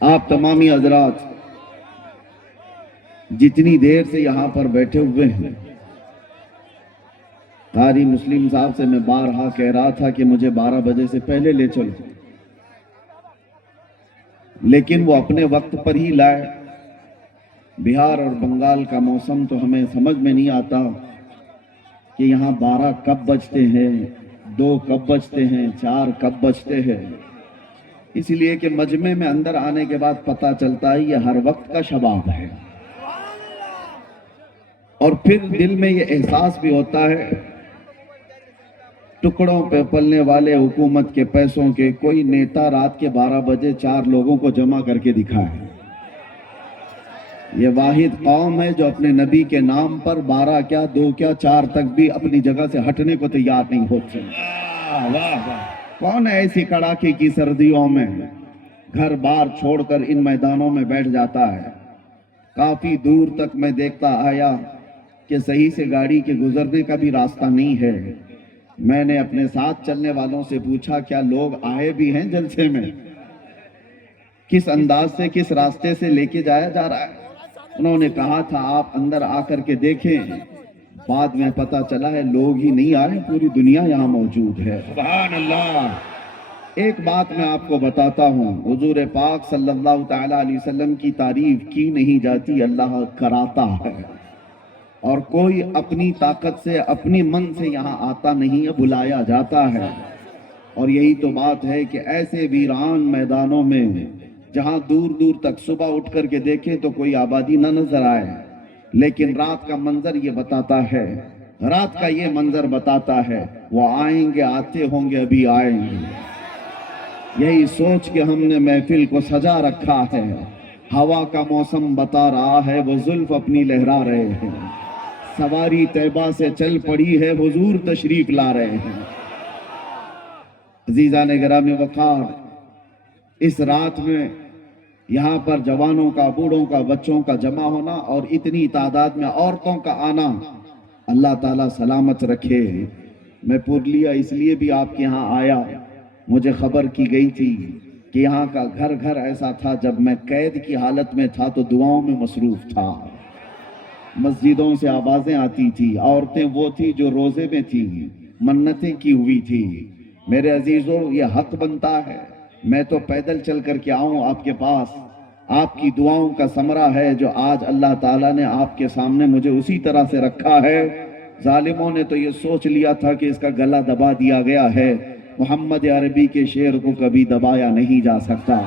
آپ تمامی حضرات جتنی دیر سے یہاں پر بیٹھے ہوئے ہیں، قاری مسلم صاحب سے میں بارہا کہہ رہا تھا کہ مجھے 12 بجے سے پہلے لے چلو، لیکن وہ اپنے وقت پر ہی لائے۔ بہار اور بنگال کا موسم تو ہمیں سمجھ میں نہیں آتا کہ یہاں 12 کب بجتے ہیں، 2 کب بجتے ہیں، 4 کب بجتے ہیں، اس لیے کہ مجمع میں اندر آنے کے بعد پتہ چلتا ہے یہ ہر وقت کا شباب ہے، اور پھر دل میں یہ احساس بھی ہوتا ہے ٹکڑوں پہ پلنے والے حکومت کے پیسوں کے کوئی نیتا رات کے 12 بجے 4 لوگوں کو جمع کر کے دکھائے۔ یہ واحد قوم ہے جو اپنے نبی کے نام پر 12 کیا 2 کیا 4 تک بھی اپنی جگہ سے ہٹنے کو تیار نہیں ہوتے۔ کون ہے ایسی کڑاکے کی سردیوں میں گھر بار چھوڑ کر ان میدانوں میں بیٹھ جاتا ہے؟ کافی دور تک میں دیکھتا آیا کہ صحیح سے گاڑی کے گزرنے کا بھی راستہ نہیں ہے۔ میں نے اپنے ساتھ چلنے والوں سے پوچھا کیا لوگ آئے بھی ہیں جلسے میں؟ کس انداز سے کس راستے سے لے کے جایا جا رہا ہے؟ انہوں نے کہا تھا آپ اندر آ کر کے دیکھیں۔ بعد میں پتا چلا ہے لوگ ہی نہیں آئے، پوری دنیا یہاں موجود ہے۔ سبحان اللہ۔ ایک بات میں آپ کو بتاتا ہوں، حضور پاک صلی اللہ تعالیٰ علیہ وسلم کی تعریف کی نہیں جاتی، اللہ کراتا ہے، اور کوئی اپنی طاقت سے اپنی من سے یہاں آتا نہیں ہے، بلایا جاتا ہے۔ اور یہی تو بات ہے کہ ایسے ویران میدانوں میں جہاں دور دور تک صبح اٹھ کر کے دیکھیں تو کوئی آبادی نہ نظر آئے، لیکن رات کا منظر یہ بتاتا ہے، رات کا یہ منظر بتاتا ہے وہ آئیں گے، آتے ہوں گے، ابھی آئیں گے۔ یہی سوچ کے ہم نے محفل کو سجا رکھا ہے۔ ہوا کا موسم بتا رہا ہے وہ زلف اپنی لہرا رہے ہیں، سواری طیبہ سے چل پڑی ہے، حضور تشریف لا رہے ہیں۔ عزیزان گرامی وقار، اس رات میں یہاں پر جوانوں کا، بوڑھوں کا، بچوں کا جمع ہونا اور اتنی تعداد میں عورتوں کا آنا، اللہ تعالیٰ سلامت رکھے۔ میں پورلیا اس لیے بھی آپ کے یہاں آیا، مجھے خبر کی گئی تھی کہ یہاں کا گھر گھر ایسا تھا، جب میں قید کی حالت میں تھا تو دعاؤں میں مصروف تھا، مسجدوں سے آوازیں آتی تھی، عورتیں وہ تھی جو روزے میں تھی، منتیں کی ہوئی تھی۔ میرے عزیزوں، یہ حق بنتا ہے میں تو پیدل چل کر کے آؤں آپ کے پاس، آپ کی دعاؤں کا ثمرہ ہے جو آج اللہ تعالیٰ نے آپ کے سامنے مجھے اسی طرح سے رکھا ہے۔ ظالموں نے تو یہ سوچ لیا تھا کہ اس کا گلا دبا دیا گیا ہے، محمد عربی کے شعر کو کبھی دبایا نہیں جا سکتا۔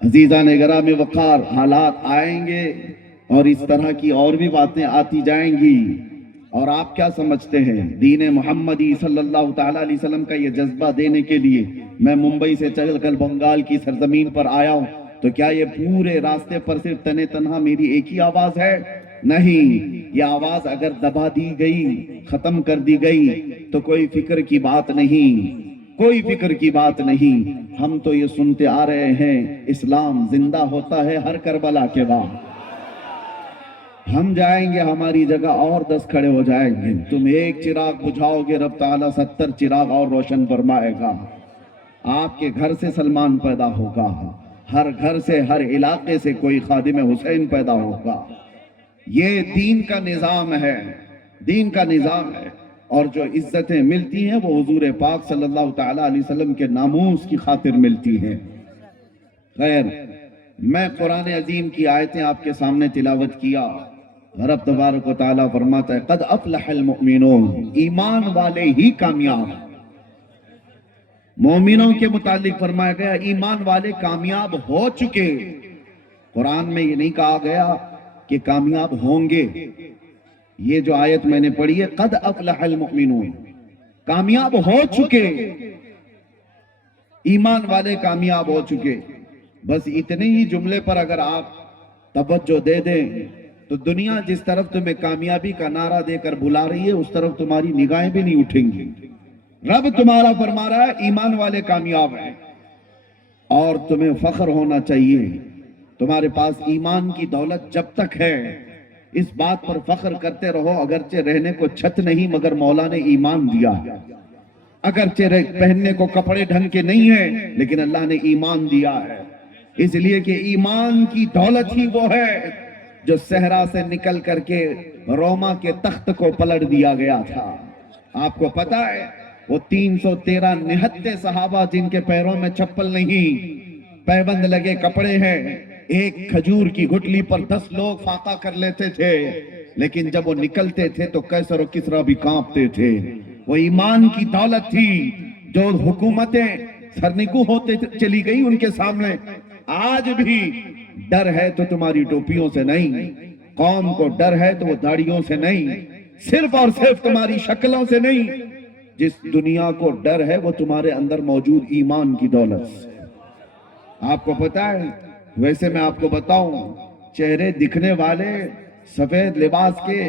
عزیزان گرامی وقار، حالات آئیں گے اور اس طرح کی اور بھی باتیں آتی جائیں گی، اور آپ کیا سمجھتے ہیں دین محمدی صلی اللہ تعالیٰ علیہ وسلم کا یہ جذبہ دینے کے لیے میں ممبئی سے چل کر بنگال کی سرزمین پر آیا ہوں، تو کیا یہ پورے راستے پر صرف تنے تنہا میری ایک ہی آواز ہے؟ نہیں، یہ آواز اگر دبا دی گئی، ختم کر دی گئی تو کوئی فکر کی بات نہیں، کوئی فکر کی بات نہیں۔ ہم تو یہ سنتے آ رہے ہیں اسلام زندہ ہوتا ہے ہر کربلا کے بعد۔ ہم جائیں گے، ہماری جگہ اور 10 کھڑے ہو جائیں گے، تم ایک چراغ بجھاؤ گے، رب تعالیٰ 70 چراغ اور روشن فرمائے گا۔ آپ کے گھر سے سلمان پیدا ہوگا، ہر گھر سے، ہر علاقے سے کوئی خادم حسین پیدا ہوگا۔ یہ دین کا نظام ہے، دین کا نظام ہے، اور جو عزتیں ملتی ہیں وہ حضور پاک صلی اللہ تعالیٰ علیہ وسلم کے ناموس کی خاطر ملتی ہیں۔ خیر، میں قرآن عظیم کی آیتیں آپ کے سامنے تلاوت کیا۔ رب تبارک و تعالیٰ فرماتا ہے قد افلح المؤمنون، ایمان والے ہی کامیاب۔ مومنوں کے متعلق فرمایا گیا ایمان والے کامیاب ہو چکے، قرآن میں یہ نہیں کہا گیا کہ کامیاب ہوں گے۔ یہ جو آیت میں نے پڑھی ہے قد افلح المؤمنون، کامیاب ہو چکے، ایمان والے کامیاب ہو چکے۔ بس اتنے ہی جملے پر اگر آپ توجہ دے دیں تو دنیا جس طرف تمہیں کامیابی کا نعرہ دے کر بلا رہی ہے اس طرف تمہاری نگاہیں بھی نہیں اٹھیں گی۔ رب تمہارا فرما رہا ہے ایمان والے کامیاب ہیں، اور تمہیں فخر ہونا چاہیے۔ تمہارے پاس ایمان کی دولت جب تک ہے اس بات پر فخر کرتے رہو، اگرچہ رہنے کو چھت نہیں مگر مولا نے ایمان دیا۔ اگرچہ پہننے کو کپڑے ڈھنگ کے نہیں ہیں لیکن اللہ نے ایمان دیا ہے، اس لیے کہ ایمان کی دولت ہی وہ ہے جو صحرا سے نکل کر کے روما کے تخت کو پلٹ دیا گیا تھا۔ آپ کو پتا ہے وہ 313 نہتے صحابہ جن کے پیروں میں چپل نہیں، پیبند لگے کپڑے ہیں، ایک کھجور کی گٹلی پر 10 لوگ فاقہ کر لیتے تھے، لیکن جب وہ نکلتے تھے تو قیصر و کسریٰ بھی کانپتے تھے۔ وہ ایمان کی دولت تھی جو حکومتیں سرنگو ہوتے چلی گئی ان کے سامنے۔ آج بھی ڈر ہے تو تمہاری ٹوپیوں سے نہیں، قوم کو ڈر ہے تو وہ داڑیوں سے نہیں، صرف اور صرف تمہاری شکلوں سے نہیں، جس دنیا کو ڈر ہے وہ تمہارے اندر موجود ایمان کی دولت سے۔ آپ کو پتا ہے، ویسے میں آپ کو بتاؤں، چہرے دکھنے والے سفید لباس کے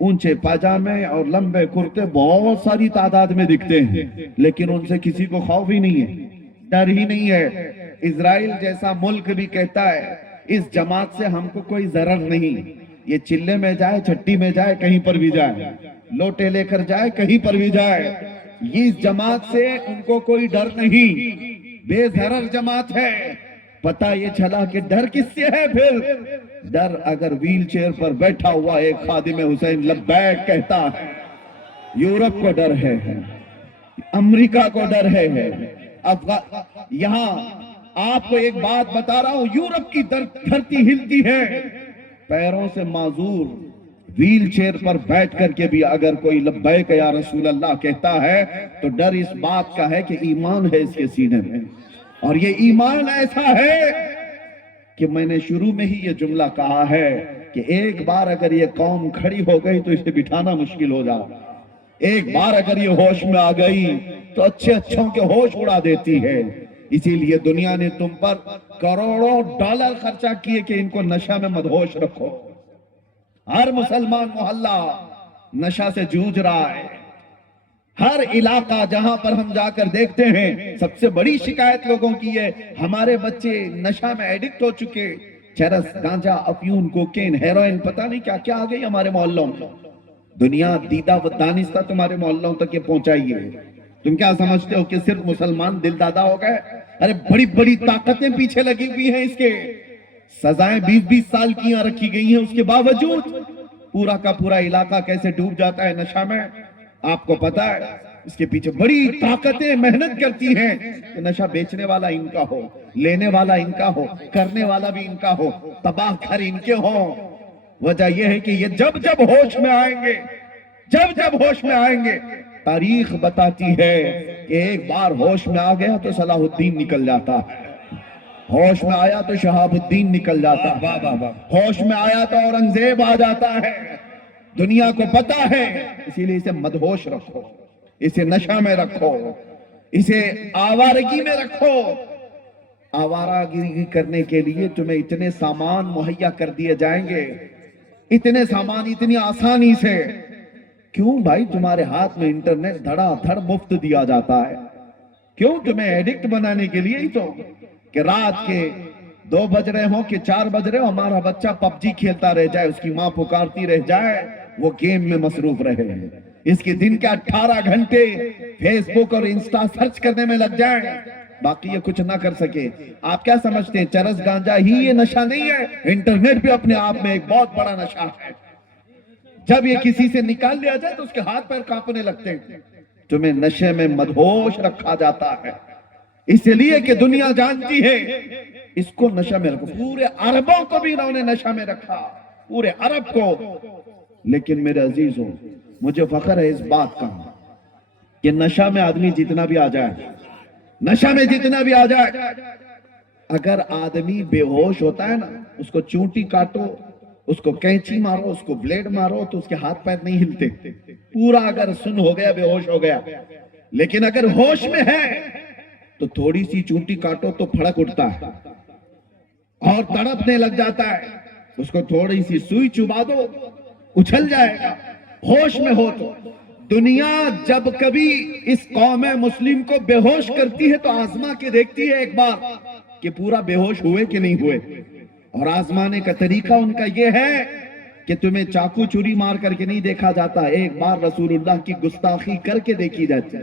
اونچے پاجامے اور لمبے کرتے بہت ساری تعداد میں دکھتے ہیں، لیکن ان سے کسی کو خوف ہی نہیں ہے، ڈر ہی نہیں ہے۔ اسرائیل جیسا ملک بھی کہتا ہے اس جماعت سے ہم کو کوئی ضرر نہیں، یہ چلے میں جائے، چھٹی میں جائے، کہیں پر بھی جائے، لوٹے لے کر جائے، کہیں پر بھی جائے، یہ اس جماعت سے ان کو کوئی ڈر نہیں، بے ضرر جماعت ہے۔ پتہ یہ چلا کہ ڈر کس سے ہے پھر؟ ڈر اگر ویل چیئر پر بیٹھا ہوا ایک خادم حسین لبیک کہتا ہے، یورپ کو ڈر ہے، امریکہ کو ڈر ہے۔ یہاں آپ کو ایک بات بتا رہا ہوں، یورپ کی دھرتی ہلتی ہے، پیروں سے معذور ویل چیئر پر بیٹھ کر کے بھی اگر کوئی لبیک یا رسول اللہ کہتا ہے تو ڈر اس بات کا ہے کہ ایمان ہے اس کے سینے میں، اور یہ ایمان ایسا ہے کہ میں نے شروع میں ہی یہ جملہ کہا ہے کہ ایک بار اگر یہ قوم کھڑی ہو گئی تو اسے بٹھانا مشکل ہو جائے، ایک بار اگر یہ ہوش میں آ گئی تو اچھے اچھوں کے ہوش اڑا دیتی ہے۔ اسی لیے دنیا نے تم پر کروڑوں ڈالر خرچہ کیے کہ ان کو نشہ میں مدہوش رکھو۔ ہر مسلمان محلہ نشہ سے جوجھ رہا ہے، ہر علاقہ جہاں پر ہم جا کر دیکھتے ہیں سب سے بڑی شکایت لوگوں کی ہے ہمارے بچے نشہ میں ایڈکٹ ہو چکے، چرس، گانجا، افیون، کوکین، ہیروئن، پتہ نہیں کیا کیا آ گئی ہمارے محلوں میں۔ دنیا دیدہ و دانستہ تمہارے محلوں تک یہ پہنچائی ہے۔ تم کیا سمجھتے ہو کہ صرف مسلمان دل دادا ہو گئے؟ ارے بڑی بڑی طاقتیں پیچھے لگی ہوئی ہیں اس کے، سزائیں 20-20 سال کی یہاں رکھی گئی ہیں، اس کے باوجود پورا کا پورا علاقہ کیسے ڈوب جاتا ہے نشہ میں۔ آپ کو پتا ہے اس کے پیچھے بڑی طاقتیں محنت کرتی ہیں کہ نشہ بیچنے والا ان کا ہو، لینے والا ان کا ہو، کرنے والا بھی ان کا ہو، تباہ گھر ان کے ہوں۔ وجہ یہ ہے کہ یہ جب جب ہوش میں آئیں گے، جب جب ہوش میں آئیں گے، تاریخ بتاتی ہے کہ ایک بار ہوش میں آ گیا تو صلاح الدین نکل جاتا ہے، ہوش میں آیا تو شہاب الدین نکل جاتا ہے، ہوش میں آیا تو اورنگزیب آ جاتا ہے۔ دنیا کو پتا ہے، اسی لیے اسے مدہوش رکھو، اسے نشہ میں رکھو، اسے آوارگی میں رکھو۔ آوارگی کرنے کے لیے تمہیں اتنے سامان مہیا کر دیے جائیں گے، اتنے سامان اتنی آسانی سے۔ کیوں بھائی؟ تمہارے ہاتھ میں انٹرنیٹ دھڑا دھڑ مفت دیا جاتا ہے، کیوں؟ تمہیں ایڈکٹ بنانے کے لیے ہی تو، کہ رات کے 2 بج رہے ہوں کہ 4 بج رہے ہوں ہمارا بچہ پب جی کھیلتا رہ جائے، اس کی ماں پکارتی رہ جائے، وہ گیم میں مصروف رہے، اس کے دن کے 18 گھنٹے فیس بک اور انسٹا سرچ کرنے میں لگ جائیں، باقی یہ کچھ نہ کر سکے۔ آپ کیا سمجھتے ہیں چرس گانجا ہی یہ نشہ نہیں ہے؟ انٹرنیٹ بھی اپنے آپ میں ایک بہت بڑا نشہ ہے۔ جب یہ کسی سے نکال لیا جائے تو اس کے ہاتھ پیر کانپنے لگتے ہیں۔ تمہیں نشے میں مدہوش رکھا جاتا ہے، اس لیے کہ دنیا جانتی ہے اس کو نشہ میں رکھو۔ پورے عربوں کو بھی انہوں نے نشہ میں رکھا، پورے عرب کو۔ لیکن میرے عزیزوں، مجھے فخر ہے اس بات کا کہ نشہ میں آدمی جتنا بھی آ جائے، نشہ میں جتنا بھی آ جائے، اگر آدمی بے ہوش ہوتا ہے نا، اس کو چونٹی کاٹو، اس کو کینچی مارو، اس کو بلیڈ مارو تو اس کے ہاتھ پیر نہیں ہلتے، پورا اگر سن ہو گیا، بے ہوش ہو گیا۔ لیکن اگر ہوش میں ہے تو تھوڑی سی چونٹی کاٹو تو پھڑک اٹھتا ہے اور تڑپنے لگ جاتا ہے، اس کو تھوڑی سی سوئی چبا دو اچھل جائے گا۔ ہوش میں ہو تو دنیا جب کبھی اس قوم مسلم کو بے ہوش کرتی ہے تو آزما کے دیکھتی ہے ایک بار کہ پورا بے ہوش ہوئے کہ نہیں ہوئے، اور آزمانے کا طریقہ ان کا یہ ہے کہ تمہیں چاقو چوری مار کر کے نہیں دیکھا جاتا، ایک بار رسول اللہ کی گستاخی کر کے دیکھی جاتی ہے۔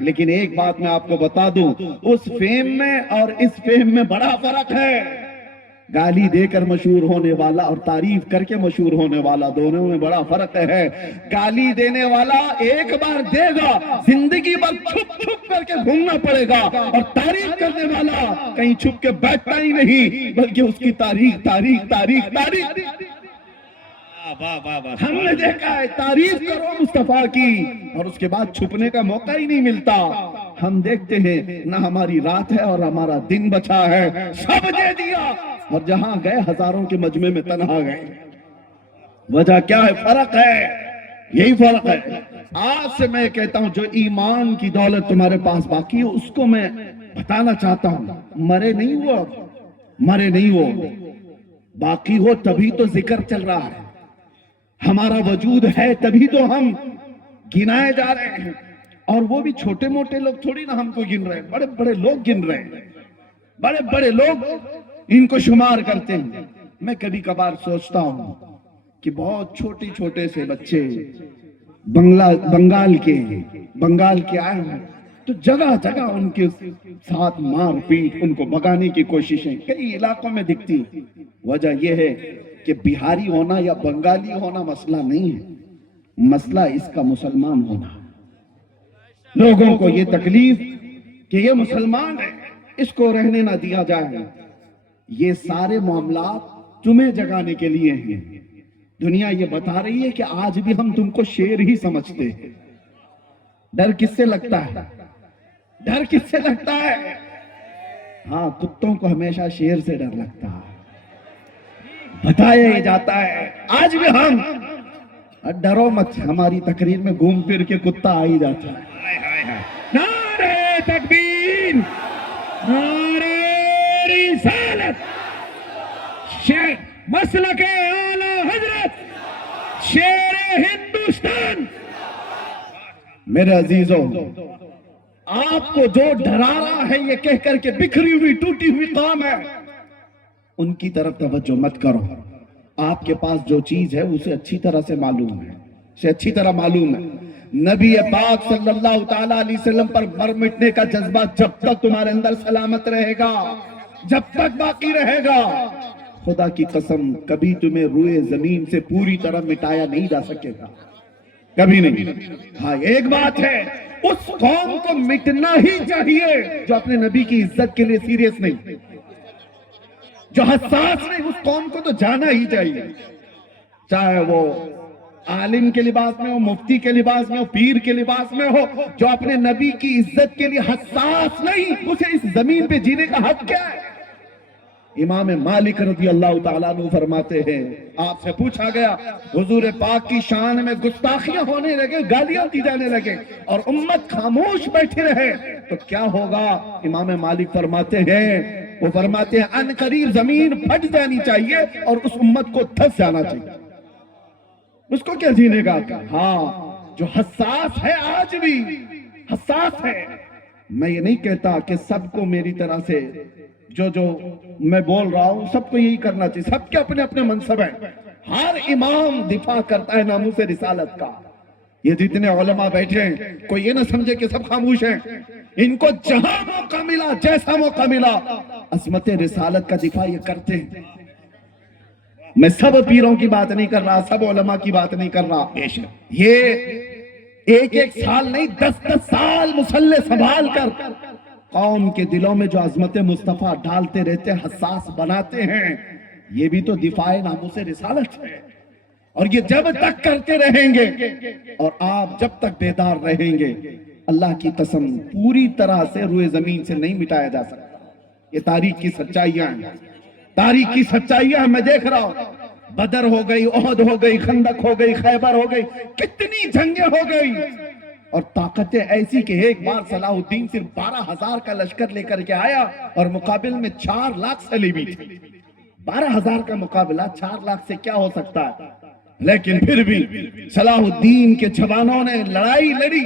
لیکن ایک بات میں آپ کو بتا دوں، اس فیم میں اور اس فیم میں بڑا فرق ہے۔ گالی دے کر مشہور ہونے والا اور تعریف کر کے مشہور ہونے والا، دونوں میں بڑا فرق ہے۔ گالی دینے والا ایک بار دے گا، زندگی بھر چھپ چھپ کر کے گھومنا پڑے گا، اور تعریف کرنے والا کہیں چھپ کے بیٹھتا ہی نہیں، بلکہ اس کی تاریخ تاریخ تاریخ تاریخ۔ ہم نے دیکھا ہے تعریف کرو مصطفیٰ کی اور اس کے بعد چھپنے کا موقع ہی نہیں ملتا۔ ہم دیکھتے ہیں نہ ہماری رات ہے اور ہمارا دن بچا ہے، سب دے دیا، اور جہاں گئے ہزاروں کے مجمع میں تنہا گئے۔ وجہ کیا ہے؟ فرق ہے، یہی فرق ہے۔ آج سے میں کہتا ہوں جو ایمان کی دولت تمہارے پاس باقی ہے اس کو میں بتانا چاہتا ہوں، مرے نہیں ہو، مرے نہیں ہو، باقی ہو تبھی تو ذکر چل رہا ہے، ہمارا وجود ہے تبھی تو ہم گنائے جا رہے ہیں، اور وہ بھی چھوٹے موٹے لوگ تھوڑی نہ ہم کو گن رہے ہیں، بڑے بڑے لوگ گن رہے ہیں، بڑے بڑے لوگ ان کو شمار کرتے ہیں۔ میں کبھی کبھار سوچتا ہوں کہ بہت چھوٹے چھوٹے سے بچے بنگال کے آئے ہیں، تو جگہ جگہ ان کے ساتھ مار پیٹ، ان کو بھگانے کی کوششیں کئی علاقوں میں دکھتی۔ وجہ یہ ہے کہ بہاری ہونا یا بنگالی ہونا مسئلہ نہیں ہے، مسئلہ اس کا مسلمان ہونا۔ لوگوں کو یہ تکلیف کہ یہ مسلمان ہے، اس کو رہنے نہ دیا جائے، یہ سارے معاملات تمہیں جگانے کے لیے ہیں۔ دنیا یہ بتا رہی ہے کہ آج بھی ہم تم کو شیر ہی سمجھتے ہیں۔ ڈر کس سے لگتا ہے؟ ڈر کس سے لگتا ہے؟ ہاں، کتوں کو ہمیشہ شیر سے ڈر لگتا ہے، بتایا جاتا ہے۔ آج بھی ہم ڈرو مت، ہماری تقریر میں گھوم پھر کے کتا آ ہی جاتا ہے۔ نعرہ تکبیر، نعرہ رسالت، مسلک اعلی حضرت، شیر ہندوستان۔ میرے عزیزوں، آپ کو جو ڈرا رہا ہے یہ کہہ کر کے بکھری ہوئی ٹوٹی ہوئی قوم ہے، ان کی طرف توجہ مت کرو۔ آپ کے پاس جو چیز ہے اسے اچھی طرح سے معلوم ہے، اسے اچھی طرح معلوم ہے۔ نبی پاک صلی اللہ تعالیٰ علیہ وسلم پر مر مٹنے کا جذبہ جب تک تمہارے اندر سلامت رہے گا، جب تک باقی رہے گا، خدا کی قسم کبھی تمہیں روئے زمین سے پوری طرح مٹایا نہیں جا سکے گا، کبھی نہیں۔ ہاں، ایک بات ہے، اس قوم کو مٹنا ہی چاہیے جو اپنے نبی کی عزت کے لیے سیریس نہیں، جو حساس نہیں، اس قوم کو تو جانا ہی چاہیے، چاہے وہ عالم کے لباس میں ہو، مفتی کے لباس میں ہو، پیر کے لباس میں ہو، جو اپنے نبی کی عزت کے لیے حساس نہیں، اسے اس زمین پہ جینے کا حق کیا ہے؟ امام مالک رضی اللہ تعالیٰ عنہ فرماتے ہیں، آپ سے پوچھا گیا حضور پاک کی شان میں گستاخیاں ہونے لگے، گالیاں دی جانے لگے اور امت خاموش بیٹھے رہے تو کیا ہوگا؟ امام مالک فرماتے ہیں، وہ فرماتے ہیں ان قریب زمین پھٹ جانی چاہیے اور اس امت کو دھس جانا چاہیے۔ اس کو کیا جینے گا؟ ہاں، جو حساس ہے، آج بھی حساس ہے۔ میں یہ نہیں کہتا کہ سب کو میری طرح سے جو میں بول رہا ہوں سب کو یہی کرنا چاہیے، سب کے اپنے اپنے منصب ہیں، ہر امام دفاع کرتا ہے ناموس رسالت کا۔ یہ جتنے علماء بیٹھے ہیں کوئی یہ نہ سمجھے کہ سب خاموش ہیں، ان کو جہاں موقع ملا، جیسا موقع ملا، عظمت رسالت کا دفاع یہ کرتے ہیں۔ میں سب پیروں کی بات نہیں کر رہا، سب علماء کی بات نہیں کر رہا، یہ ایک ایک سال نہیں 10 سال مسلح سنبھال کر قوم کے دلوں میں جو عظمت مصطفیٰ ڈالتے رہتے، حساس بناتے ہیں، یہ بھی تو دفاع ناموس رسالت ہے۔ اور یہ جب تک کرتے رہیں گے اور آپ جب تک بیدار رہیں گے، اللہ کی قسم پوری طرح سے روئے زمین سے نہیں مٹایا جا سکتا۔ یہ تاریخ کی سچائیاں ہیں، تاریخ کی سچائیاں میں دیکھ رہا ہوں، بدر ہو گئی، احد ہو گئی، خندق ہو گئی، خیبر ہو گئی، کتنی جنگیں ہو گئی، اور طاقتیں ایسی کہ ایک بار صلاح الدین صرف 12,000 کا لشکر لے کر کے آیا اور مقابل میں 4 لاکھ صلیبی تھے۔ 12,000 کا مقابلہ 4 لاکھ سے کیا ہو سکتا ہے؟ لیکن پھر بھی صلاح الدین کے جوانوں نے لڑائی لڑی،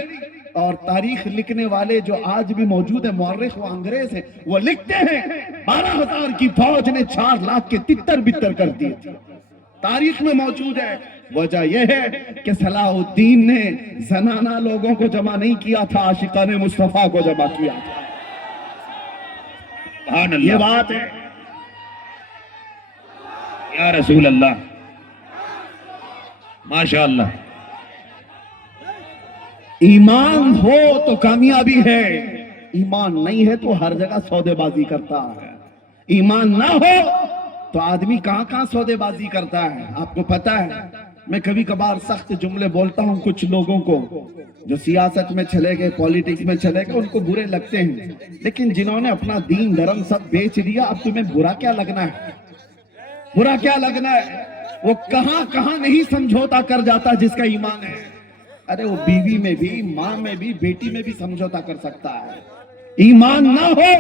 اور تاریخ لکھنے والے جو آج بھی موجود ہیں، مورخ و انگریز ہیں، وہ لکھتے ہیں 12,000 کی فوج نے 4 لاکھ کے تتر بتر کر دیے تھے۔ تاریخ میں موجود ہے. وجہ یہ ہے کہ صلاح الدین نے زنانہ لوگوں کو جمع نہیں کیا تھا, عاشقان مصطفیٰ کو جمع کیا تھا. سبحان اللہ. یہ بات ہے. یا رسول اللہ, ماشاء اللہ. ایمان ہو تو کامیابی ہے, ایمان نہیں ہے تو ہر جگہ سودے بازی کرتا ہے. ایمان نہ ہو تو آدمی کہاں کہاں سودے بازی کرتا ہے. آپ کو پتا ہے, میں کبھی کبھار سخت جملے بولتا ہوں کچھ لوگوں کو جو سیاست میں چلے گئے, پولیٹکس میں چلے گئے, ان کو برے لگتے ہیں. لیکن جنہوں نے اپنا دین دھرم سب بیچ دیا, اب تمہیں برا کیا لگنا ہے؟ برا کیا لگنا ہے؟ وہ کہاں کہاں نہیں سمجھوتا کر جاتا جس کا ایمان ہے. ارے وہ بیوی میں بھی, ماں میں بھی, بیٹی میں بھی سمجھوتا کر سکتا ہے. ایمان نہ ہو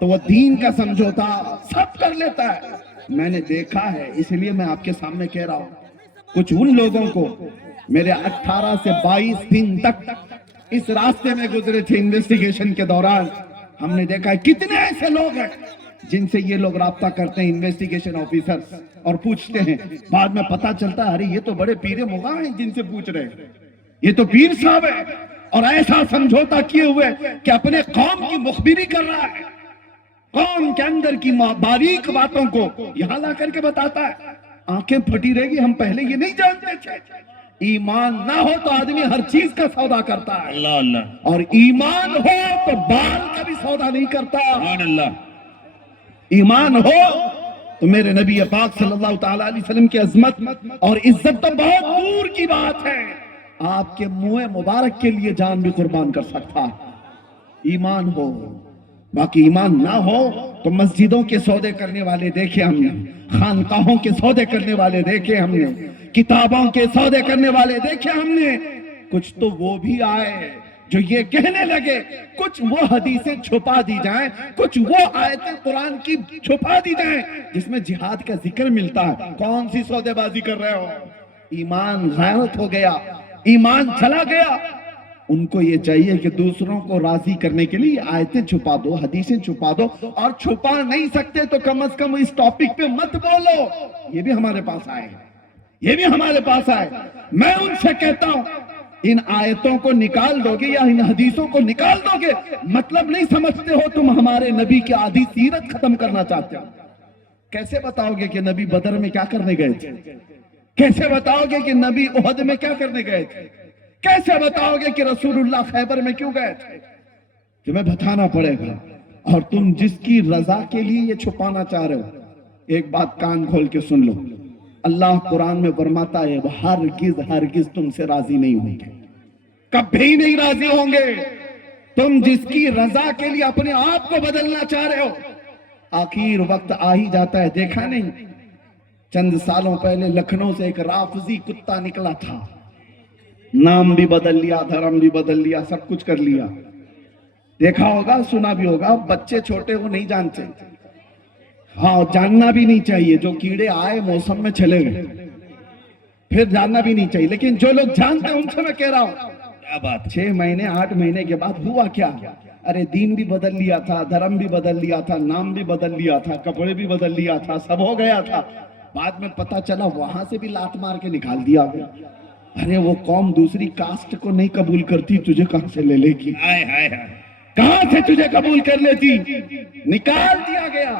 تو وہ دین کا سمجھوتا سب کر لیتا ہے. میں نے دیکھا ہے, اس لیے میں آپ کے سامنے کہہ رہا ہوں. کچھ ان لوگوں کو میرے 18 سے 22 دن تک اس راستے میں گزرے تھے انویسٹیگیشن کے دوران. ہم نے دیکھا ہے کتنے ایسے لوگ ہیں جن سے یہ لوگ رابطہ کرتے ہیں, انویسٹیگیشن آفیسر, اور پوچھتے ہیں. بعد میں پتا چلتا ہے ارے یہ تو بڑے پیر مغاں ہیں جن سے پوچھ رہے ہیں, یہ تو پیر صاحب ہے. اور ایسا سمجھوتا کیے ہوئے کہ اپنے قوم کی مخبری کر رہا ہے, قوم کے اندر کی باریک باتوں کو یہاں لا کر کے بتاتا ہے. آنکھیں پھٹی رہے گی, ہم پہلے یہ نہیں جانتے تھے. ایمان نہ ہو تو آدمی ہر چیز کا سودا کرتا ہے, اللہ اللہ. اور ایمان ہو تو بال کا بھی سودا نہیں کرتا. سبحان اللہ. ایمان ہو تو میرے نبی پاک صلی اللہ تعالی علیہ وسلم کی عظمت اور عزت تو بہت دور کی بات ہے, آپ کے منہ مبارک کے لیے جان بھی قربان کر سکتا. ایمان ہو. باقی ایمان نہ ہو تو مسجدوں کے سودے کرنے والے دیکھے ہم نے, خانقاہوں کے سودے کرنے والے دیکھے ہم نے, کتابوں کے سودے کرنے والے دیکھے ہم نے. کچھ تو وہ بھی آئے جو یہ کہنے لگے کچھ وہ حدیثیں چھپا دی جائیں, کچھ وہ آیتیں قرآن کی چھپا دی جائیں جس میں جہاد کا ذکر ملتا ہے. کون سی سودے بازی کر رہے ہو؟ ایمان غیرت ہو گیا, ایمان چلا گیا. ان کو یہ چاہیے کہ دوسروں کو راضی کرنے کے لیے آیتیں چھپا دو, حدیثیں چھپا دو, اور چھپا نہیں سکتے تو کم از کم اس ٹاپک پہ مت بولو. یہ بھی ہمارے پاس آئے, یہ بھی ہمارے پاس آئے. میں ان سے کہتا ہوں ان آیتوں کو نکال دو گے یا ان حدیثوں کو نکال دو گے, مطلب نہیں سمجھتے ہو تم ہمارے نبی کی آدھی سیرت ختم کرنا چاہتے ہو. کیسے بتاؤ گے کہ نبی بدر میں کیا کرنے گئے تھے؟ کیسے بتاؤ گے کہ نبی احد میں کیا کرنے گئے تھے؟ کیسے بتاؤ گے کہ رسول اللہ خیبر میں کیوں گئے تھے؟ تمہیں بتانا پڑے گا. اور تم جس کی رضا کے لیے یہ چھپانا چاہ رہے ہو, ایک بات کان کھول کے سن لو. اللہ قرآن میں فرماتا ہے ہرگز ہرگز تم سے راضی نہیں ہوں گے, کبھی نہیں راضی ہوں گے. تم جس کی رضا کے لیے اپنے آپ کو بدلنا چاہ رہے ہو, آخر وقت آ ہی جاتا ہے. دیکھا نہیں, چند سالوں پہلے لکھنؤ سے ایک رافضی کتا نکلا تھا, نام بھی بدل لیا, دھرم بھی بدل لیا, سب کچھ کر لیا. دیکھا ہوگا, سنا بھی ہوگا. بچے چھوٹے وہ نہیں جانتے, ہاں جاننا بھی نہیں چاہیے. جو کیڑے آئے موسم میں چلے گئے, پھر جاننا بھی نہیں چاہیے. لیکن جو لوگ جانتے ہیں ان سے میں کہہ رہا ہوں, کیا بات. 6 مہینے 8 مہینے کے بعد ہوا کیا؟ ارے دین بھی بدل لیا تھا, دھرم بھی بدل لیا تھا, نام بھی بدل لیا تھا, کپڑے بھی بدل لیا تھا, سب ہو گیا تھا. بعد میں پتا چلا وہاں سے بھی لات مار کے نکال دیا. ارے وہ قوم دوسری کاسٹ کو نہیں قبول کرتی, تجھے کہاں سے لے لے گی؟ کہاں سے تجھے قبول کر لیتی؟ نکال دیا گیا.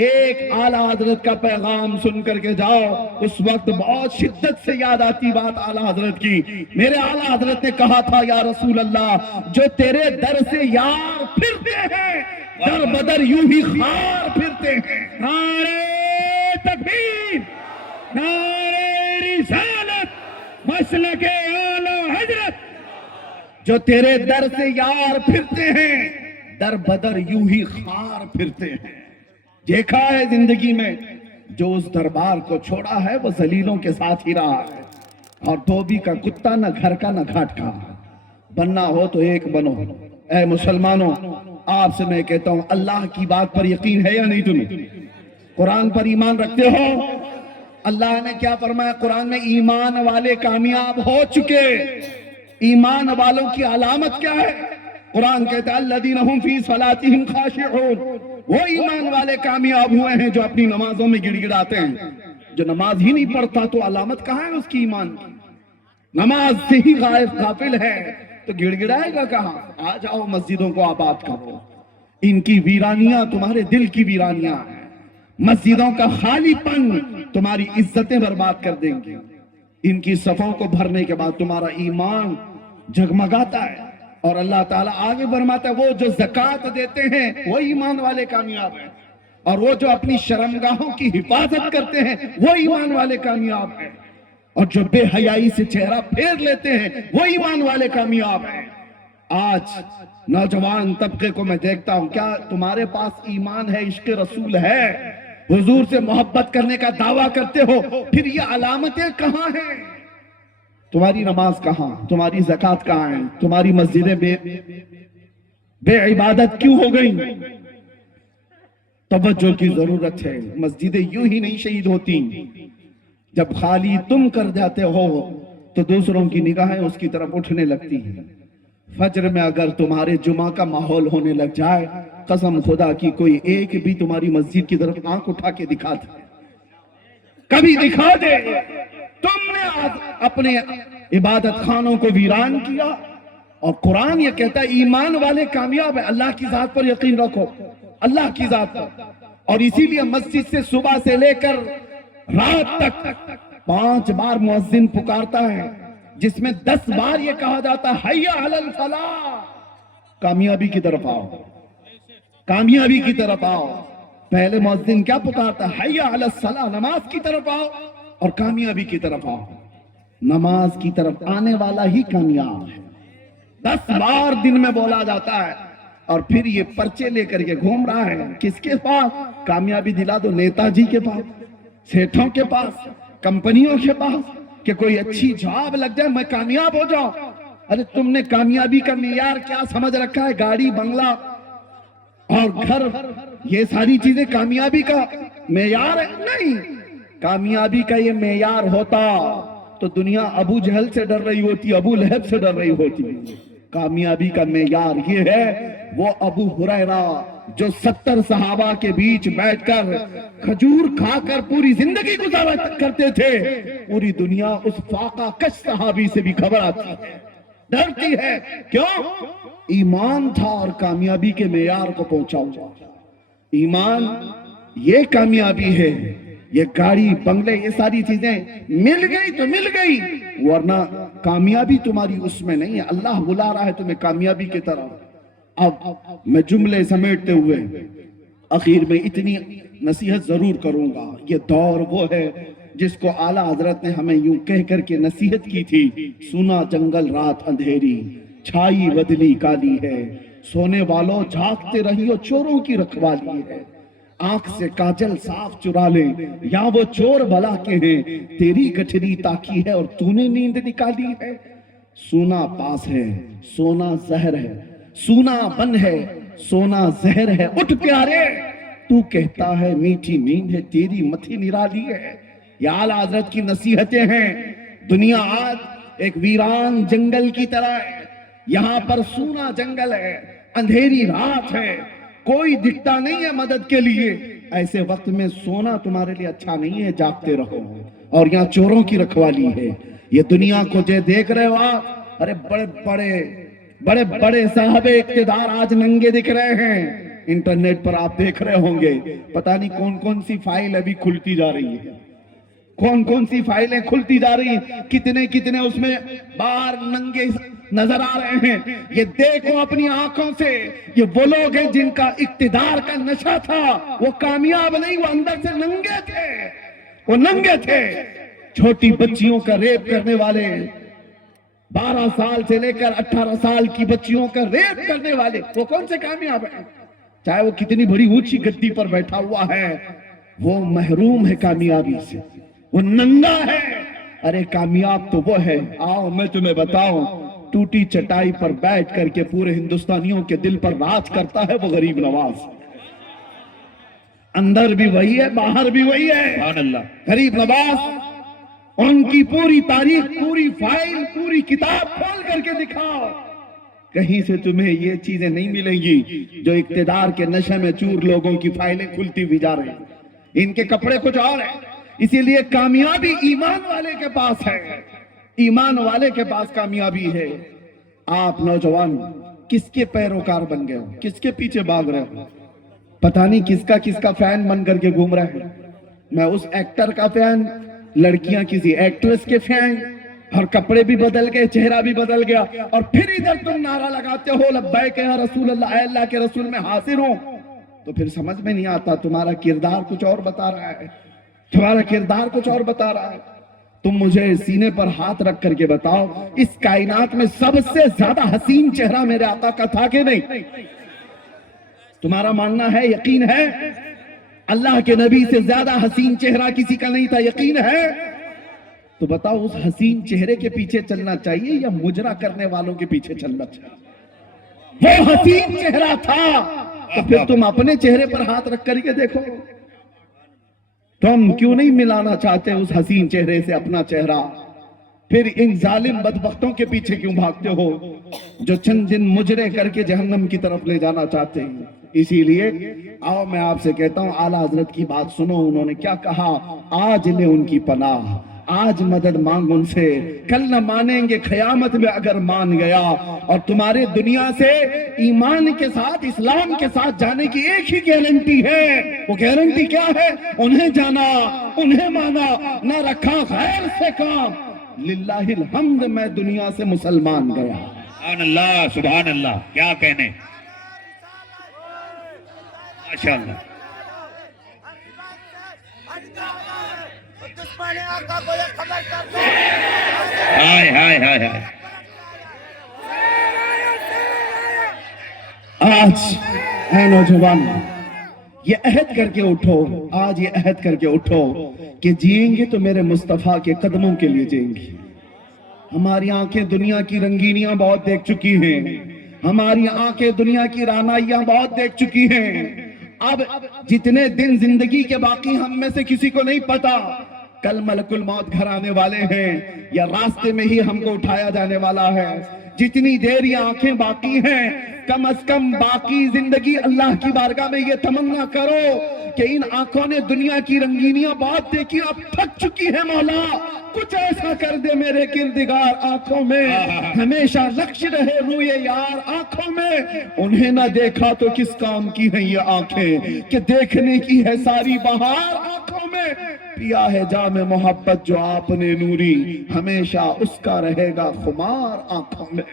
ایک اعلیٰ حضرت کا پیغام سن کر کے جاؤ. اس وقت بہت شدت سے یاد آتی بات اعلیٰ حضرت کی. میرے اعلیٰ حضرت نے کہا تھا یا رسول اللہ, جو تیرے در سے یار پھرتے ہیں در بدر یوں ہی خار پھرتے ہیں. نعرہ تکبیر, نعرہ رسالت, مسلک اعلیٰ حضرت. جو تیرے در سے یار پھرتے ہیں در بدر یوں ہی خار پھرتے ہیں. دیکھا ہے زندگی میں جو اس دربار کو چھوڑا ہے وہ ذلیلوں کے ساتھ ہی رہا ہے, اور دھوبی کا کتا نہ گھر کا نہ گھاٹ کا. بننا ہو تو ایک بنو. اے مسلمانوں, آپ سے میں کہتا ہوں, اللہ کی بات پر یقین ہے یا نہیں تمہیں؟ قرآن پر ایمان رکھتے ہو؟ اللہ نے کیا فرمایا قرآن میں؟ ایمان والے کامیاب ہو چکے. ایمان والوں کی علامت کیا ہے؟ قرآن کہتا ہے الذین هم فی صلاتہم خاشعون, وہ ایمان والے کامیاب ہوئے ہیں جو اپنی نمازوں میں گڑ گڑاتے ہیں. جو نماز ہی نہیں پڑھتا تو علامت کہاں ہے اس کی ایمان کی؟ نماز سے ہی غافل ہے تو گڑ گڑائے گا کہاں؟ آ جاؤ مسجدوں کو آباد کرو. ان کی ویرانیاں تمہارے دل کی ویرانیاں ہیں. مسجدوں کا خالی پن تمہاری عزتیں برباد کر دیں گے. ان کی صفوں کو بھرنے کے بعد تمہارا ایمان جگمگاتا ہے. اور اللہ تعالیٰ آگے فرماتا ہے وہ جو زکوٰۃ دیتے ہیں وہ ایمان والے کامیاب ہیں، اور وہ جو اپنی شرمگاہوں کی حفاظت کرتے ہیں وہ ایمان والے کامیاب ہیں، اور جو بے حیائی سے چہرہ پھیر لیتے ہیں وہ ایمان والے کامیاب ہیں. آج نوجوان طبقے کو میں دیکھتا ہوں، کیا تمہارے پاس ایمان ہے، عشق رسول ہے، حضور سے محبت کرنے کا دعویٰ کرتے ہو، پھر یہ علامتیں کہاں ہیں؟ تمہاری نماز کہاں؟ تمہاری زکوٰۃ کہاں ہیں؟ تمہاری مسجدیں بے عبادت کیوں ہو گئی؟ توجہ کی ضرورت ہے. مسجدیں یوں ہی نہیں شہید ہوتی. جب خالی تم کر جاتے ہو تو دوسروں کی نگاہیں اس کی طرف اٹھنے لگتی ہیں. فجر میں اگر تمہارے جمعہ کا ماحول ہونے لگ جائے، قسم خدا کی کوئی ایک بھی تمہاری مسجد کی طرف آنکھ اٹھا کے دکھا دے، کبھی دکھا دے. تم نے اپنے عبادت خانوں کو ویران کیا. اور قرآن یہ کہتا ہے ایمان والے کامیاب ہیں. اللہ کی ذات پر یقین رکھو، اللہ کی ذات پر. اور اسی لیے مسجد سے صبح سے لے کر رات تک 5 بار مؤذن پکارتا ہے، جس میں 10 بار یہ کہا جاتا ہے حی علی الفلاح، کامیابی کی طرف آؤ، کامیابی کی طرف آؤ. پہلے مؤذن کیا پکارتا ہے؟ حی علی الصلاح، نماز کی طرف آؤ اور کامیابی کی طرف آؤ. نماز کی طرف آنے والا ہی کامیاب ہے. 10 بار دن میں بولا جاتا ہے. اور پھر یہ پرچے لے کر کے گھوم رہا ہے کس کے پاس؟ کامیابی دلا دو نیتا جی کے پاس، سیٹھوں کے پاس، کمپنیوں کے پاس، کہ کوئی اچھی جاب لگ جائے میں کامیاب ہو جاؤں. ارے تم نے کامیابی کا معیار کیا سمجھ رکھا ہے؟ گاڑی، بنگلہ اور گھر، یہ ساری چیزیں کامیابی کا معیار ہے؟ نہیں. کامیابی کا یہ معیار ہوتا تو دنیا ابو جہل سے ڈر رہی ہوتی، ابو لہب سے ڈر رہی ہوتی. کامیابی کا معیار یہ ہے وہ ابو ہریرہ جو 70 صحابہ کے بیچ بیٹھ کر کھجور کھا کر پوری زندگی گزارا کرتے تھے. پوری دنیا اس فاقہ کش صحابی سے بھی گھبراتی ہے، ڈرتی ہے. کیوں؟ ایمان تھا اور کامیابی کے معیار کو پہنچا ہوا. ایمان یہ کامیابی ہے. یہ گاڑی، بنگلے، یہ ساری چیزیں مل گئی تو مل گئی، ورنہ کامیابی تمہاری اس میں نہیں ہے. اللہ بلا رہا ہے تمہیں کامیابی کی طرف. اب میں جملے سمیٹتے ہوئے اخیر میں اتنی نصیحت ضرور کروں گا. یہ دور وہ ہے جس کو اعلیٰ حضرت نے ہمیں یوں کہہ کر کے نصیحت کی تھی، سنا جنگل رات اندھیری، چھائی بدلی کالی ہے، سونے والوں جھاگتے رہیو چوروں کی رکھوالی ہے. آنکھ سے کاجل صاف چرا لیں یا وہ چور بلا کے ہیں، تیری گٹھری تاکی ہے اور تو نے نیند نکالی ہے. سونا پاس ہے، سونا زہر ہے، سونا بن ہے، سونا زہر ہے. اٹھ پیارے، تو کہتا ہے میٹھی نیند ہے، تیری متھی نرالی ہے. یہ اعلیٰ حضرت کی نصیحتیں ہیں. دنیا آج ایک ویران جنگل کی طرح ہے. یہاں پر سونا جنگل ہے، اندھیری رات ہے، کوئی دکھتا نہیں ہے مدد کے لیے. ایسے وقت میں سونا تمہارے لیے اچھا نہیں ہے، جاگتے رہو. اور یہاں چوروں کی رکھوالی ہے. یہ دنیا کو جو دیکھ رہے ہو آپ، ارے بڑے بڑے صاحب اقتدار آج ننگے دکھ رہے ہیں. انٹرنیٹ پر آپ دیکھ رہے ہوں گے، پتہ نہیں کون سی فائل ابھی کھلتی جا رہی ہے، کون سی فائلیں کھلتی جا رہی ہیں، کتنے اس میں باہر ننگے نظر آ رہے ہیں. یہ دیکھو اپنی آنکھوں سے، یہ وہ لوگ ہیں جن کا اقتدار کا نشہ تھا، وہ کامیاب نہیں، وہ اندر سے ننگے تھے. وہ ننگے تھے. چھوٹی بچیوں کا ریپ کرنے والے، 12 سال سے لے کر 18 سال کی بچیوں کا ریپ کرنے والے، وہ کون سے کامیاب ہیں؟ چاہے وہ کتنی بڑی اونچی گدی پر بیٹھا ہوا ہے، وہ محروم ہے کامیابی سے، وہ ننگا ہے. ارے کامیاب تو وہ ہے، آؤ میں تمہیں بتاؤں، ٹوٹی چٹائی پر بیٹھ کر کے پورے ہندوستانیوں کے دل پر راج کرتا ہے وہ غریب نواز. اندر بھی وہی ہے، باہر بھی وہی ہے. سبحان اللہ. غریب نواز، ان کی پوری تاریخ، پوری فائل، پوری کتاب کھول کر کے دکھاؤ. کہیں سے تمہیں یہ چیزیں نہیں ملیں گی جو اقتدار کے نشے میں چور لوگوں کی فائلیں کھلتی بھی جا رہی ہیں. ان کے کپڑے کچھ اور ہیں، اسی لیے کامیابی ایمان والے کے پاس ہے، ایمان والے کے پاس کامیابی ہے۔ آپ نوجوان کس کے پیروکار بن گئے ہو؟ کس کے پیچھے بھاگ رہے ہو؟ پتہ نہیں کس کا فین بن کر کے گھوم رہے ہیں۔ میں اس ایکٹر کا فین، لڑکیاں کسی ایکٹریس کے فین، اور کپڑے بھی بدل گئے، چہرہ بھی بدل گیا، اور پھر ادھر تم نعرہ لگاتے ہو لبیک یا رسول اللہ، اے اللہ کے رسول میں حاضر ہوں۔ تو پھر سمجھ میں نہیں آتا، تمہارا کردار کچھ اور بتا رہا ہے، تمہارا کردار کچھ اور بتا رہا ہے۔ تم مجھے سینے پر ہاتھ رکھ کر کے بتاؤ، اس کائنات میں سب سے زیادہ حسین چہرہ میرے آقا کا تھا کہ نہیں؟ تمہارا ماننا ہے، یقین ہے؟ اللہ کے نبی سے زیادہ حسین چہرہ کسی کا نہیں تھا، یقین ہے؟ تو بتاؤ، اس حسین چہرے کے پیچھے چلنا چاہیے یا مجرا کرنے والوں کے پیچھے چلنا چاہیے؟ وہ حسین چہرہ تھا، تو پھر تم اپنے چہرے پر ہاتھ رکھ کر کے دیکھو، تم کیوں نہیں ملانا چاہتے اس حسین چہرے سے اپنا چہرہ؟ پھر ان ظالم بدبختوں کے پیچھے کیوں بھاگتے ہو جو چند دن مجرے کر کے جہنم کی طرف لے جانا چاہتے ہیں؟ اسی لیے آؤ میں آپ سے کہتا ہوں، اعلیٰ حضرت کی بات سنو، انہوں نے کیا کہا؟ آج لے ان کی پناہ، آج مدد مانگ ان سے، کل نہ مانیں گے قیامت میں اگر مان گیا۔ اور تمہارے دنیا سے ایمان کے ساتھ، اسلام کے ساتھ جانے کی ایک ہی گارنٹی ہے، وہ گارنٹی کیا ہے؟ انہیں جانا، انہیں مانا، نہ رکھا غیر سے کام۔ للہ الحمد، میں دنیا سے مسلمان گیا۔ سبحان اللہ، سبحان اللہ، کیا کہنے، ماشاءاللہ۔ ہائے ہائے ہائے ہائے، آج اے نوجوان، یہ عہد کر کے اٹھو، آج یہ عہد کر کے اٹھو کہ جئیں گے تو میرے مصطفیٰ کے قدموں کے لیے جئیں گے۔ ہماری آنکھیں دنیا کی رنگینیاں بہت دیکھ چکی ہیں، ہماری آنکھیں دنیا کی رعنائیاں بہت دیکھ چکی ہیں۔ اب جتنے دن زندگی کے باقی ہم میں سے کسی کو نہیں پتا کل ملک الموت گھر آنے والے ہیں یا راستے میں ہی ہم کو اٹھایا جانے والا ہے۔ جتنی دیر یہ آنکھیں باقی ہیں، کم از کم باقی زندگی اللہ کی بارگاہ میں یہ تمنا کرو کہ ان آنکھوں نے دنیا کی رنگینیاں بہت دیکھی، اب تھک چکی ہے مولا، کچھ ایسا کر دے میرے کردگار آنکھوں میں، ہمیشہ نقش رہے روئے یار آنکھوں میں۔ انہیں نہ دیکھا تو کس کام کی ہیں یہ آنکھیں کہ دیکھنے کی ہے ساری بہار آنکھوں میں۔ پیا ہے جام محبت جو آپ نے نوری، ہمیشہ اس کا رہے گا خمار آنکھوں میں۔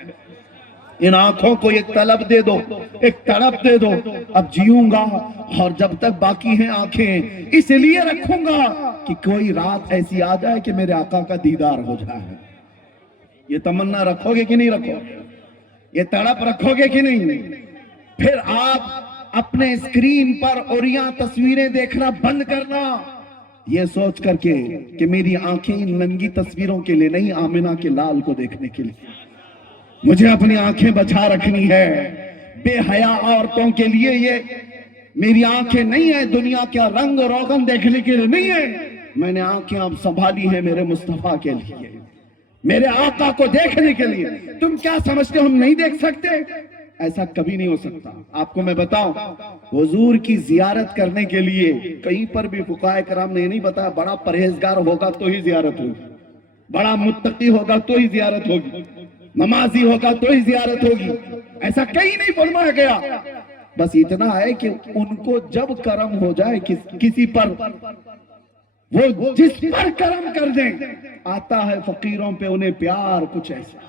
ان آنکھوں کو ایک طلب دے دو، ایک تڑپ دے دو، اب جیوں گا اور جب تک باقی ہیں آنکھیں اس لیے رکھوں گا کہ کوئی رات ایسی آ جائے کہ میرے آقا کا دیدار ہو جائے۔ یہ تمنا رکھو گے کہ نہیں رکھو گے؟ یہ تڑپ رکھو گے کہ نہیں؟ پھر آپ اپنے اسکرین پر اوریاں تصویریں دیکھنا بند کرنا، یہ سوچ کر کے کہ میری آنکھیں ان ننگی تصویروں کے لیے نہیں، آمنہ کے لال کو دیکھنے کے لیے مجھے اپنی آنکھیں بچا رکھنی ہے۔ بے حیا عورتوں کے لیے یہ میری آنکھیں نہیں ہیں، دنیا کا رنگ روغن دیکھنے کے لیے نہیں ہے، میں نے آنکھیں اب سنبھالی ہیں میرے مصطفیٰ کے لیے، میرے آقا کو دیکھنے کے لیے۔ تم کیا سمجھتے ہو ہم نہیں دیکھ سکتے؟ ایسا کبھی نہیں ہو سکتا۔ آپ کو میں بتاؤں، حضور کی زیارت کرنے کے لیے کہیں پر بھی فقہائے کرام نے یہ نہیں بتایا بڑا پرہیزگار ہوگا تو ہی زیارت ہوگی، بڑا متقی ہوگا تو ہی زیارت ہوگی، نمازی ہوگا تو ہی زیارت ہوگی، ایسا کہیں نہیں فرمایا گیا۔ بس اتنا ہے کہ ان کو جب کرم ہو جائے کسی پر، وہ جس پر کرم کر دیں، آتا ہے فقیروں پہ انہیں پیار کچھ ایسا،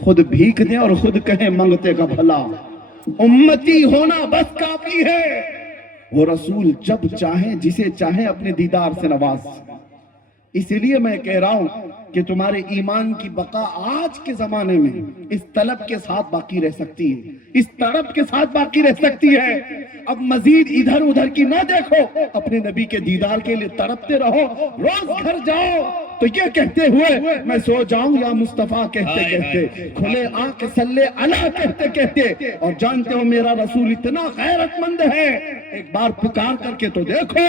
خود بھیک دیں اور خود کہیں منگتے کا بھلا، امتی ہونا بس کافی ہے۔ وہ رسول جب چاہیں جسے چاہیں اپنے دیدار سے نواز۔ اسی لیے میں کہہ رہا ہوں کہ تمہارے ایمان کی بقا آج کے زمانے میں اس طلب کے ساتھ باقی رہ سکتی ہے، اس طلب کے ساتھ باقی رہ سکتی ہے۔ اب مزید ادھر ادھر کی نہ دیکھو، اپنے نبی کے دیدار کے لیے تڑپتے رہو۔ روز گھر جاؤ تو یہ کہتے ہوئے میں سو جاؤں یا مصطفیٰ کہتے کہتے، کھلے آنکھ صلی اللہ کہتے کہتے، اور جانتے ہو میرا رسول اتنا غیرت مند ہے، ایک بار پکار کر کے تو دیکھو،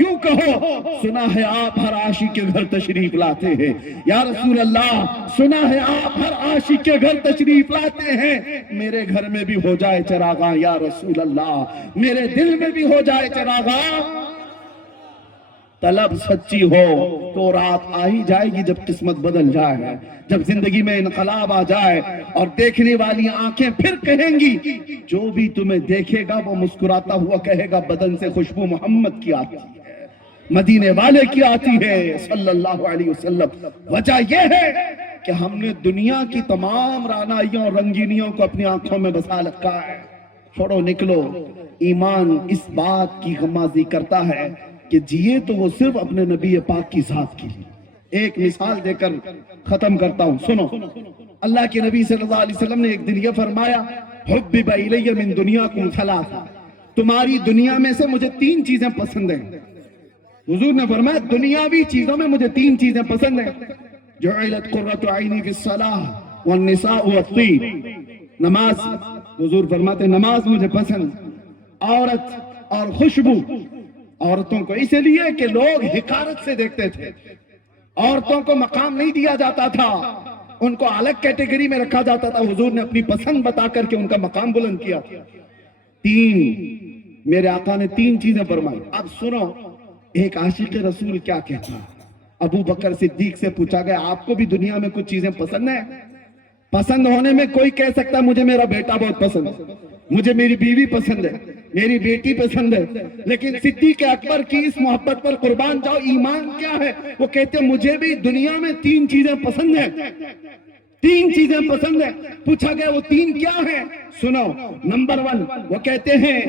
یوں کہو سنا ہے آپ ہر عاشق کے گھر تشریف لاتے ہیں یا رسول اللہ، سنا ہے آپ ہر عاشق کے گھر تشریف لاتے ہیں، میرے گھر میں بھی ہو جائے چراغاں یا رسول اللہ، میرے دل میں بھی ہو جائے چراغاں۔ طلب سچی ہو تو رات آ ہی جائے گی جب قسمت بدل جائے، جب زندگی میں انقلاب آ جائے اور دیکھنے والی آنکھیں پھر کہیں گی، جو بھی تمہیں دیکھے گا وہ مسکراتا ہوا کہے گا بدن سے خوشبو محمد کی آتی ہے، مدینے والے کی آتی ہے صلی اللہ علیہ وسلم۔ وجہ یہ ہے کہ ہم نے دنیا کی تمام رعنائیوں اور رنگینیوں کو اپنی آنکھوں میں بسا رکھا ہے۔ چھوڑو نکلو، ایمان اس بات کی غمازی کرتا ہے کہ جیے تو وہ صرف اپنے نبی پاک کی ذات کے لیے۔ ایک مثال دے کر ختم کرتا ہوں، سنو۔ اللہ کے نبی صلی اللہ علیہ وسلم نے ایک دن یہ فرمایا، حبب الی من دنیاکم ثلاثہ، تمہاری دنیا میں سے مجھے 3 چیزیں پسند ہیں۔ حضور نے فرمایا دنیاوی چیزوں میں مجھے 3 چیزیں پسند ہیں، جعلت قرۃ عینی فی الصلاۃ والنساء والطیب، نماز، حضور فرماتے نماز مجھے پسند، عورت اور خوشبو۔ عورتوں کو اس لیے کہ لوگ حقارت سے دیکھتے تھے، عورتوں کو مقام نہیں دیا جاتا تھا، ان کو الگ کیٹیگری میں رکھا جاتا تھا، حضور نے اپنی پسند بتا کر کے ان کا مقام بلند کیا۔ 3 میرے آقا نے 3 چیزیں فرمائی۔ اب سنو ایک عاشق رسول کیا کہتا ہے۔ ابو بکر صدیق سے پوچھا گیا آپ کو بھی دنیا میں کچھ چیزیں پسند ہیں؟ پسند ہونے میں کوئی کہہ سکتا ہے مجھے میرا بیٹا بہت پسند ہے، مجھے میری بیوی پسند ہے، میری بیٹی پسند ہے، لیکن صدیق اکبر کی اس محبت پر قربان جاؤ ایمان کیا ہے؟ وہ کہتے ہیں مجھے بھی دنیا میں 3 چیزیں پسند ہیں، 3 چیزیں پسند ہیں۔ پوچھا گیا وہ 3 کیا ہیں؟ سنو، نمبر 1 وہ کہتے ہیں،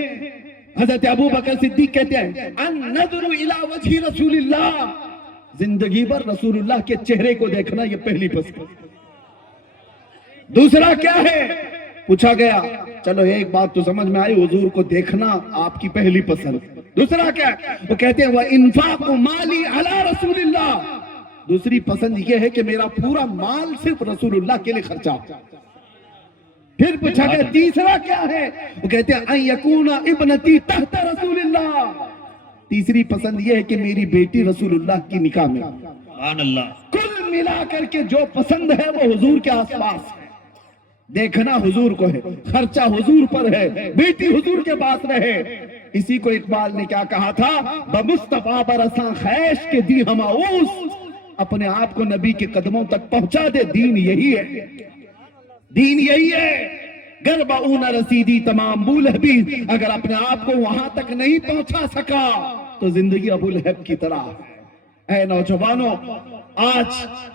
حضرت ابو بکر صدیق کہتے ہیں النظر الی وجہ رسول اللہ، زندگی بھر رسول اللہ کے چہرے کو دیکھنا یہ پہلی پسند۔ دوسرا کیا ہے؟ پوچھا گیا چلو ایک بات تو سمجھ میں آئی، حضور کو دیکھنا آپ کی پہلی پسند۔ دوسرا کیا ہے؟ وہ کہتے ہیں وَإِنفَاقُ مَالِي عَلَى رَسُولِ اللَّهِ، دوسری پسند یہ ہے کہ میرا پورا مال صرف رسول اللہ کے لیے خرچہ ہو۔ پھر پوچھا گیا تیسرا کیا ہے؟ وہ کہتے ہیں ان یکون ابنتی تحت رسول اللہ، تیسری پسند یہ ہے کہ میری بیٹی رسول اللہ کی نکاح میں۔ سبحان اللہ۔ کل ملا کر کے جو پسند ہے وہ حضور کے آس پاس ہے، دیکھنا حضور کو ہے، خرچہ حضور پر ہے، بیٹی حضور کے پاس رہے۔ اسی کو اقبال نے کیا کہا تھا، بمصطفیٰ برساں خیش کے دی ہماؤس، اپنے آپ کو نبی کے قدموں تک پہنچا دے، دین یہی ہے، دین یہی ہے۔ گر بہو نہ رسیدی تمام ابو لہبی، اگر اپنے آپ کو وہاں تک نہیں پہنچا سکا تو زندگی ابو لہب کی طرح ہے۔ اے نوجوانوں، آج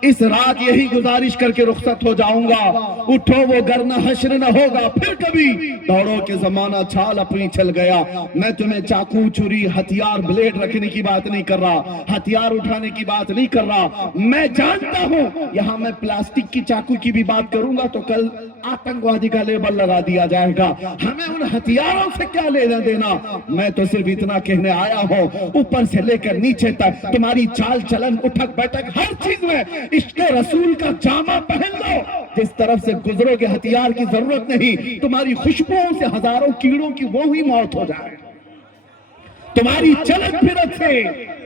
اس رات یہی گزارش کر کے رخصت ہو جاؤں گا، اٹھو وہ گر نہ حشر نہ ہوگا پھر کبھی، دوڑو کہ زمانہ چھال اپنی چل گیا۔ میں تمہیں چاقو چھری ہتھیار بلیڈ رکھنے کی بات نہیں کر رہا، ہتھیار اٹھانے کی بات نہیں کر رہا، میں جانتا ہوں یہاں میں پلاسٹک کی چاقو کی بھی بات کروں گا تو کل آتنکوادی کا لیبل لگا دیا جائے گا، ہمیں ان ہتھیاروں سے کیا لینا دینا۔ میں تو صرف اتنا کہنے آیا ہوں، اوپر سے لے کر نیچے تک تمہاری چال چلن اٹھک بیٹھک ہر چیز میں عشق رسول کا جامع پہن لو، جس طرف سے گزرو گے ہتھیار کی ضرورت نہیں، تمہاری خوشبوؤں سے ہزاروں کیڑوں کی وہی موت ہو جائے، تمہاری چلن پھرت سے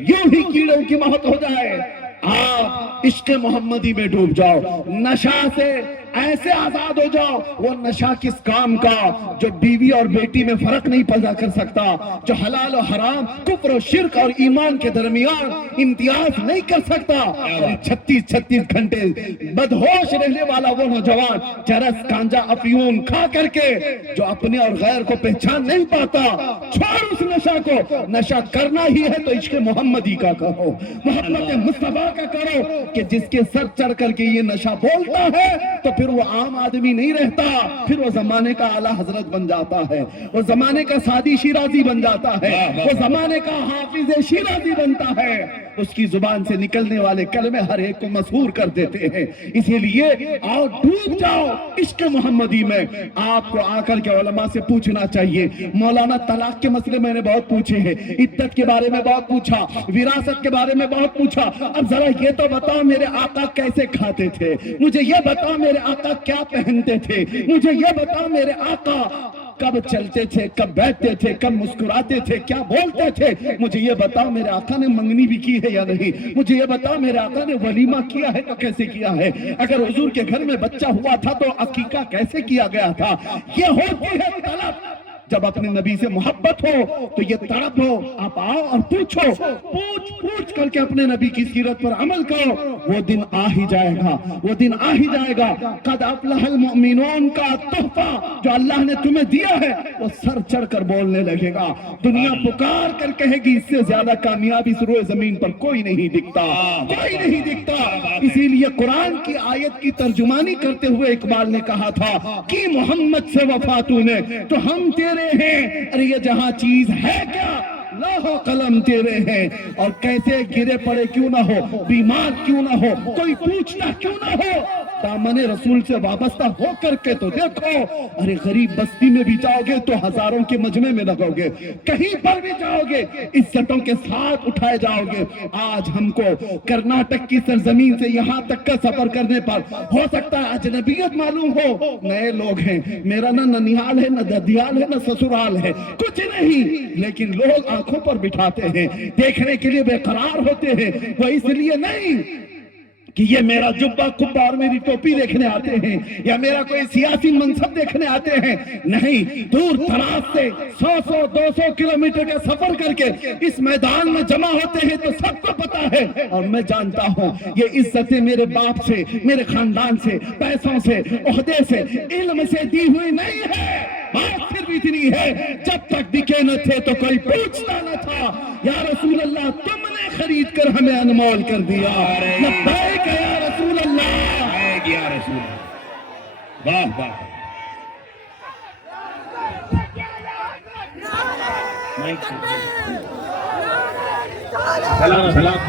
یوں ہی کیڑوں کی موت ہو جائے۔ آپ عشق محمدی میں ڈوب جاؤ، نشہ سے ایسے آزاد ہو جاؤ، وہ نشہ کس کام کا جو بیوی اور بیٹی میں فرق نہیں پیدا کر سکتا، جو حلال و حرام، کفر و شرک اور ایمان کے درمیان امتیاز نہیں کر سکتا۔ 36 گھنٹے بدہوش رہنے والا وہ نوجوان چرس گانجا افیون کھا کر کے جو اپنے اور غیر کو پہچان نہیں پاتا، چھوڑ اس نشہ کو، نشہ کرنا ہی ہے تو عشق محمدی کا کرو، محبت مصطفیٰ کا کرو، کہ جس کے سر چڑھ کر کے یہ نشہ بولتا ہے تو پھر وہ عام آدمی نہیں رہتا، پھر وہ زمانے کا اعلیٰ حضرت بن جاتا ہے، وہ زمانے کا سادی شیرازی بن جاتا ہے، وہ زمانے کا حافظ شیرازی بنتا ہے، اس کی زبان سے نکلنے والے کلمے ہر ایک کو مسحور کر دیتے ہیں۔ اسی لیے آؤ ڈوب جاؤ عشق محمدی میں۔ آپ کو آ کر کے علماء سے پوچھنا چاہیے، مولانا طلاق کے مسئلے میں نے بہت پوچھے ہیں، عدت کے بارے میں بہت پوچھا، وراثت کے بارے میں بہت پوچھا، اب ذرا یہ تو بتاؤ میرے آقا کیسے کھاتے تھے، مجھے یہ بتاؤ میرے آقا کیا پہنتے تھے، مجھے یہ بتاؤ میرے آقا کب چلتے تھے، کب بیٹھتے تھے، کب مسکراتے تھے، کیا بولتے تھے، مجھے یہ بتاؤ میرے آقا نے منگنی بھی کی ہے یا نہیں، مجھے یہ بتاؤ میرے آقا نے ولیمہ کیا ہے تو کیسے کیا ہے، اگر حضور کے گھر میں بچہ ہوا تھا تو عقیقہ کیسے کیا گیا تھا۔ یہ ہوتی ہے طلب، جب اپنے نبی سے محبت ہو تو یہ تڑپ ہو، آپ آؤ اور پوچھو، پوچھ کر کے اپنے نبی کی سیرت پر عمل کرو، وہ دن آ ہی جائے گا، وہ دن آ ہی جائے گا۔ قد افلح المؤمنون کا تحفہ جو اللہ نے تمہیں دیا ہے وہ سر چڑھ کر بولنے لگے گا، دنیا پکار کر کہے گی اس سے زیادہ کامیابی اس روئے زمین پر کوئی نہیں دکھتا، کوئی نہیں دکھتا۔ اسی لیے قرآن کی آیت کی ترجمانی کرتے ہوئے اقبال نے کہا تھا کہ محمد سے وفا تو نے تو ہم تیرے ہیں، ارے یہ جہاں چیز ہے کیا، لوح و قلم تیرے ہیں، اور کیسے گرے پڑے کیوں نہ ہو، بیمار کیوں نہ ہو، کوئی پوچھنا کیوں نہ ہو، دامن رسول سے وابستہ ہو کر کے تو دیکھو، ارے غریب بستی میں بھی جاؤ گے تو ہزاروں کے مجمع میں لگو گے، کہیں پر بھی جاؤ گے عزتوں کے ساتھ اٹھائے جاؤ گے۔ آج ہم کو کرناٹک کی سرزمین سے یہاں تک کا سفر کرنے پر ہو سکتا ہے اجنبیت معلوم ہو، نئے لوگ ہیں، میرا نہ ننیال ہے، نہ ددیال ہے، نہ سسرال ہے، کچھ نہیں، لیکن لوگ آنکھوں پر بٹھاتے ہیں، دیکھنے کے لیے بے قرار ہوتے ہیں، وہ اس لیے نہیں کہ یہ میرا جبہ کبہ اور میری ٹوپی دیکھنے آتے ہیں یا میرا کوئی سیاسی منصب دیکھنے آتے ہیں، نہیں، دور دراز سے 100-200 کلومیٹر کا سفر کر کے اس میدان میں جمع ہوتے ہیں تو سب کو پتا ہے، اور میں جانتا ہوں یہ عزتیں میرے باپ سے، میرے خاندان سے، پیسوں سے، عہدے سے، علم سے دی ہوئی نہیں ہے، بات صرف اتنی ہے جب تک بکے نہ تھے تو کوئی پوچھتا نہ تھا، یا رسول اللہ تم نے خرید کر ہمیں انمول کر دیا، لبیک یا رسول اللہ، یا رسول اللہ، واہ واہ، سلام